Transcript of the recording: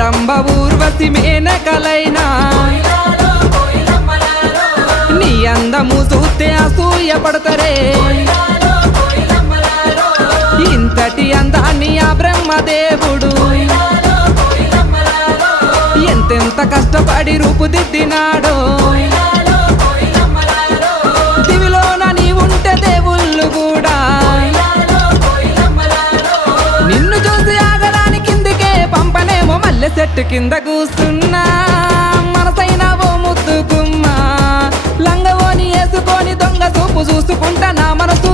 రంభ ఊర్వశి మేనకలైనా నీ అందము చూస్తే అసూయపడతారే ఇంతటి అందాన్ని ఆ బ్రహ్మదేవుడు ఎంతెంత కష్టపడి రూపుదిద్దినాడో దివిలోన నీ ఉంటే దేవుళ్ళు కూడా నిన్ను చూసి ఆగడానికి కిందికే పంపనేమో మల్లె చెట్టు కింద కూస్తున్నా మనసైన ఓ ముద్దుకుమ్మా లంగవోని వేసుకొని దొంగ చూపు చూసుకుంటా నా మనసు